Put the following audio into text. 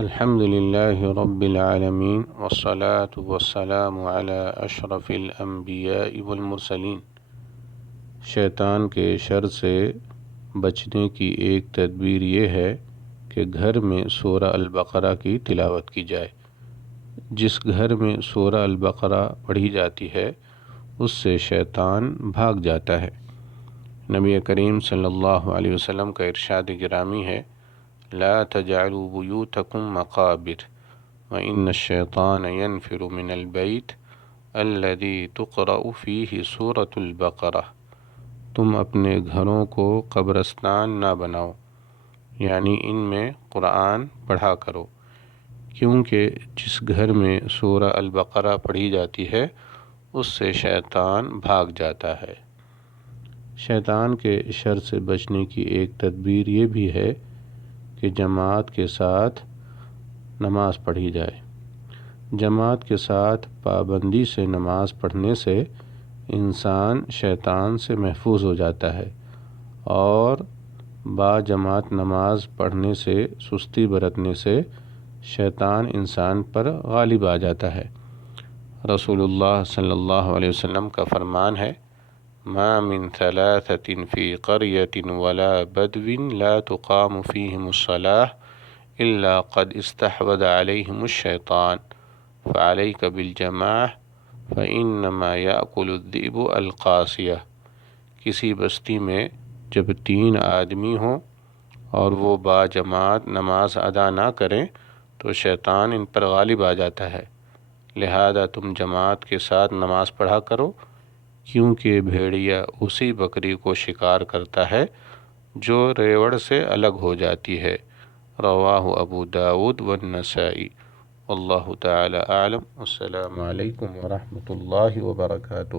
الحمد للہ رب العالمین والصلاة والسلام علی اشرف الانبیاء والمرسلین۔ شیطان کے شر سے بچنے کی ایک تدبیر یہ ہے کہ گھر میں سورہ البقرہ کی تلاوت کی جائے۔ جس گھر میں سورہ البقرہ پڑھی جاتی ہے اس سے شیطان بھاگ جاتا ہے۔ نبی کریم صلی اللہ علیہ وسلم کا ارشاد گرامی ہے، لا تجعلوا بیوتکم مقابر وإن الشیطان ينفر من البیت الذی تقرأ فیہ سورة البقرہ۔ تم اپنے گھروں کو قبرستان نہ بناؤ، یعنی ان میں قرآن پڑھا کرو، کیونکہ جس گھر میں سورہ البقرہ پڑھی جاتی ہے اس سے شیطان بھاگ جاتا ہے۔ شیطان کے شر سے بچنے کی ایک تدبیر یہ بھی ہے کہ جماعت کے ساتھ نماز پڑھی جائے۔ جماعت کے ساتھ پابندی سے نماز پڑھنے سے انسان شیطان سے محفوظ ہو جاتا ہے، اور باجماعت نماز پڑھنے سے سستی برتنے سے شیطان انسان پر غالب آ جاتا ہے۔ رسول اللہ صلی اللہ علیہ وسلم کا فرمان ہے، ما من ثلاثة في قرية ولا بدو لا تقام فيهم الصلاة إلا قد استحوذ عليهم الشيطان فعليك بالجماعة فإنما يأكل الذئب القاسية۔ کسی بستی میں جب 3 آدمی ہوں اور وہ باجماعت نماز ادا نہ کریں تو شیطان ان پر غالب آ جاتا ہے، لہذا تم جماعت کے ساتھ نماز پڑھا کرو، کیونکہ بھیڑیا اسی بکری کو شکار کرتا ہے جو ریوڑ سے الگ ہو جاتی ہے۔ رواہ ابو داود والنسائی۔ واللہ تعالی اعلم۔ السلام علیکم ورحمۃ اللہ وبرکاتہ۔